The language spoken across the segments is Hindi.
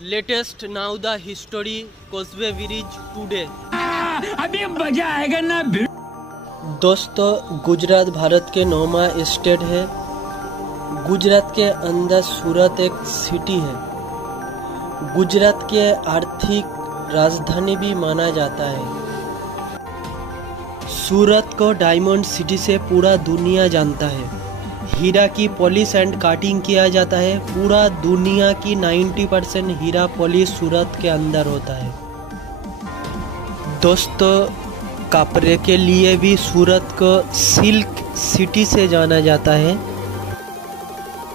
Latest now the history causeway bridge today. अभी मजा आएगा ना। दोस्तों, गुजरात भारत के 9वां स्टेट है। गुजरात के अंदर सूरत एक सिटी है। गुजरात के आर्थिक राजधानी भी माना जाता है। सूरत को डायमंड सिटी से पूरा दुनिया जानता है। हीरा की पॉलिश एंड काटिंग किया जाता है। पूरा दुनिया की 90% हीरा पॉलिश सूरत के अंदर होता है। दोस्तों, कपड़े के लिए भी सूरत को सिल्क सिटी से जाना जाता है।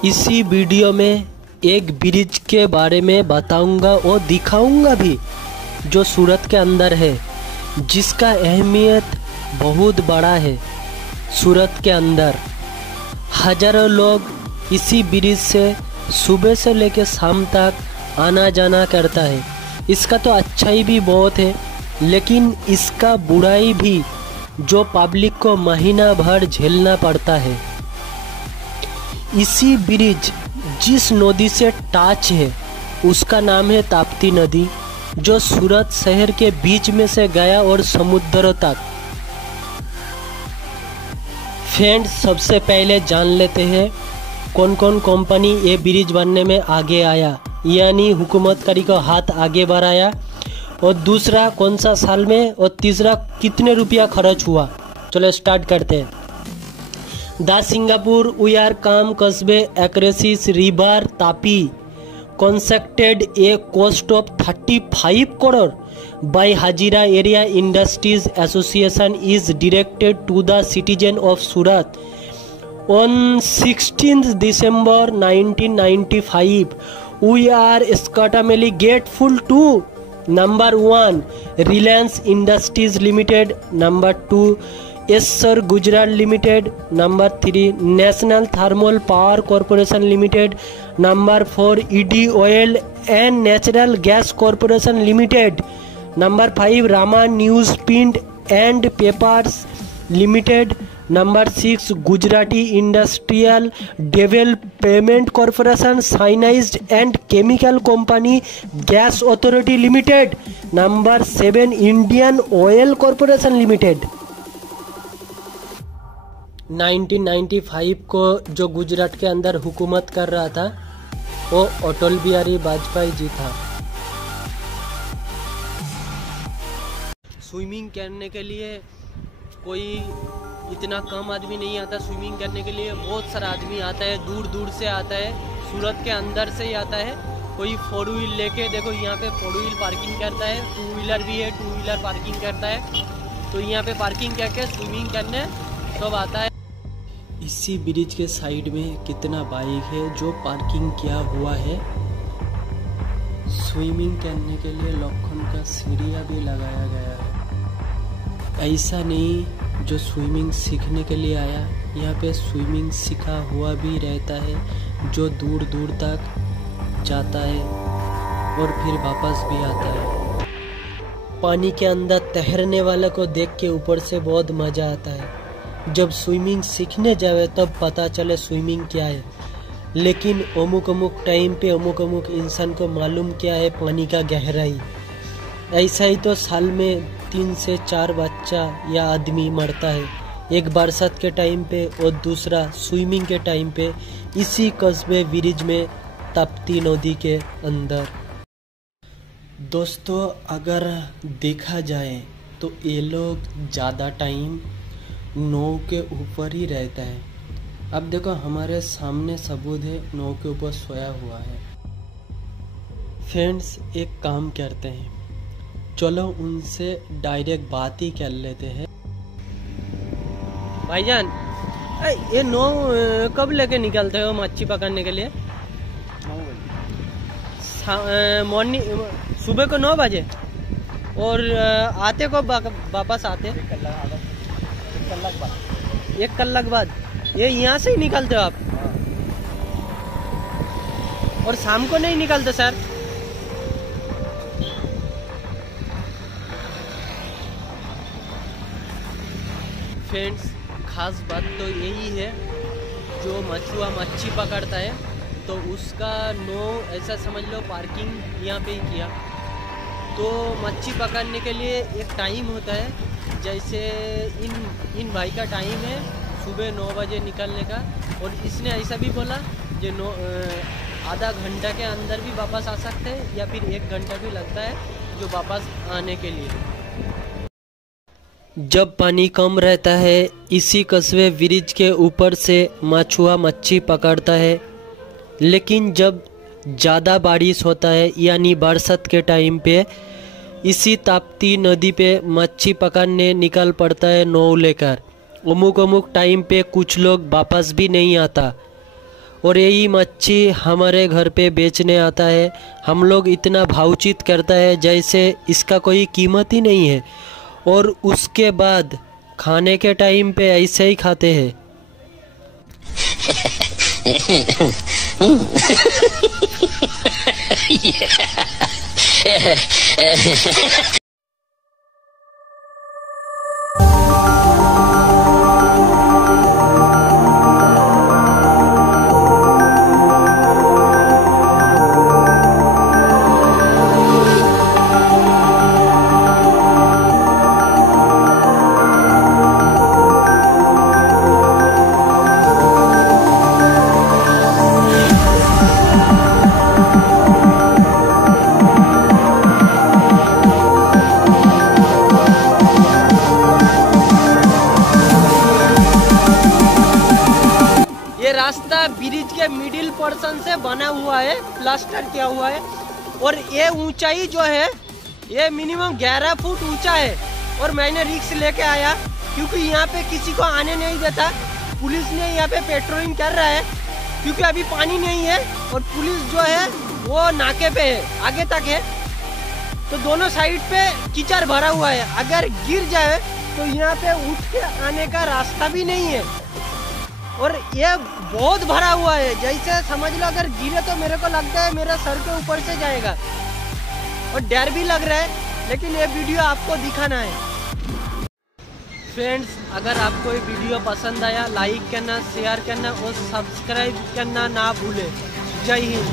इसी वीडियो में एक ब्रिज के बारे में बताऊंगा और दिखाऊंगा भी जो सूरत के अंदर है, जिसका अहमियत बहुत बड़ा है। सूरत के अंदर हजारों लोग इसी ब्रिज से सुबह से लेकर शाम तक आना जाना करता है। इसका तो अच्छाई भी बहुत है, लेकिन इसका बुराई भी जो पब्लिक को महीना भर झेलना पड़ता है। इसी ब्रिज जिस नदी से टच है उसका नाम है ताप्ती नदी, जो सूरत शहर के बीच में से गया और समुद्र तक। फ्रेंड्स, सबसे पहले जान लेते हैं कौन कौन कंपनी ये ब्रिज बनने में आगे आया, यानी हुकूमतकारी को हाथ आगे बढ़ाया, और दूसरा कौन सा साल में, और तीसरा कितने रुपया खर्च हुआ। चलो स्टार्ट करते हैं। The Singapore we are come कस्बे across river Tapi constructed a cost of 35 crore by Hazira Area Industries Association is directed to the citizen of Surat on 16th December 1995. We are extremely grateful to number 1 Reliance Industries Limited, number 2 Essar Gujarat Limited, number 3 National Thermal Power Corporation Limited, number 4 ED Oil and Natural Gas Corporation Limited, number 5 Rama Newsprint and Papers Limited, number 6 Gujarati Industrial Development Corporation, Cyanide and Chemical Company Gas Authority Limited, number 7 Indian Oil Corporation Limited। 1995 को जो गुजरात के अंदर हुकूमत कर रहा था वो अटल बिहारी वाजपेयी जी था। स्विमिंग करने के लिए कोई इतना कम आदमी नहीं आता। स्विमिंग करने के लिए बहुत सारा आदमी आता है, दूर दूर से आता है, सूरत के अंदर से ही आता है। कोई 4 व्हील लेके, देखो यहाँ पे 4 व्हील पार्किंग करता है, 2 व्हीलर भी है, 2 व्हीलर पार्किंग करता है। तो यहाँ पे पार्किंग करके स्विमिंग करने सब आता है। इसी ब्रिज के साइड में कितना बाइक है जो पार्किंग किया हुआ है। स्विमिंग करने के लिए लोखंड का सीढ़ियाँ भी लगाया गया है। ऐसा नहीं जो स्विमिंग सीखने के लिए आया, यहाँ पे स्विमिंग सीखा हुआ भी रहता है, जो दूर दूर तक जाता है और फिर वापस भी आता है। पानी के अंदर तैरने वाले को देख के ऊपर से बहुत मज़ा आता है। जब स्विमिंग सीखने जावे तब पता चले स्विमिंग क्या है, लेकिन अमुक अमुक टाइम पे अमुक अमुक इंसान को मालूम क्या है पानी का गहराई। ऐसा ही तो साल में 3 से 4 बच्चा या आदमी मरता है, एक बरसात के टाइम पे और दूसरा स्विमिंग के टाइम पे, इसी कस्बे ब्रिज में ताप्ती नदी के अंदर। दोस्तों, अगर देखा जाए तो ये लोग ज़्यादा टाइम नाव के ऊपर ही रहता है। अब देखो हमारे सामने सबूत है, नाव के ऊपर सोया हुआ है। फ्रेंड्स, एक काम करते हैं, चलो उनसे डायरेक्ट बात ही कर लेते हैं। भाईजान, ये नाव कब लेके निकलते हो मच्छी पकड़ने के लिए? मॉर्निंग सुबह को 9 बजे। और आते को वापस आते? 1 कलाक बाद। ये यहाँ से ही निकलते हो आप? और शाम को नहीं निकलते सर? फ्रेंड्स, खास बात तो यही है, जो मछुआ मच्छी पकड़ता है तो तो उसका नो ऐसा समझ लो पार्किंग यहाँ पे ही किया। तो मच्छी पकड़ने के लिए एक टाइम होता है, जैसे इन भाई का टाइम है सुबह 9 बजे निकलने का, और इसने ऐसा भी बोला जो आधा घंटा के अंदर भी वापस आ सकते हैं या फिर 1 घंटा भी लगता है जो वापस आने के लिए। जब पानी कम रहता है इसी कस्बे ब्रिज के ऊपर से मछुआ मच्छी पकड़ता है, लेकिन जब ज़्यादा बारिश होता है यानी बरसात के टाइम पे इसी ताप्ती नदी पे मच्छी पकड़ने निकल पड़ता है नाव लेकर। अमुक टाइम पे कुछ लोग वापस भी नहीं आता और यही मच्छी हमारे घर पे बेचने आता है। हम लोग इतना भावचित करता है जैसे इसका कोई कीमत ही नहीं है, और उसके बाद खाने के टाइम पे ऐसे ही खाते हैं। रास्ता ब्रिज के मिडिल पोर्शन से बना हुआ है, प्लास्टर किया हुआ है, और ये ऊंचाई जो है ये मिनिमम 11 फुट ऊंचा है। और मैंने रिस्क लेके आया क्योंकि यहाँ पे किसी को आने नहीं देता। पुलिस ने यहाँ पे पेट्रोलिंग कर रहा है क्योंकि अभी पानी नहीं है, और पुलिस जो है वो नाके पे है, आगे तक है। तो दोनों साइड पे कीचड़ भरा हुआ है, अगर गिर जाए तो यहाँ पे उठ के आने का रास्ता भी नहीं है। और ये बहुत भरा हुआ है, जैसे समझ लो अगर गिरे तो मेरे को लगता है मेरा सर के ऊपर से जाएगा, और डर भी लग रहा है, लेकिन ये वीडियो आपको दिखाना है। फ्रेंड्स, अगर आपको ये वीडियो पसंद आया लाइक करना, शेयर करना और सब्सक्राइब करना ना भूले। जय हिंद।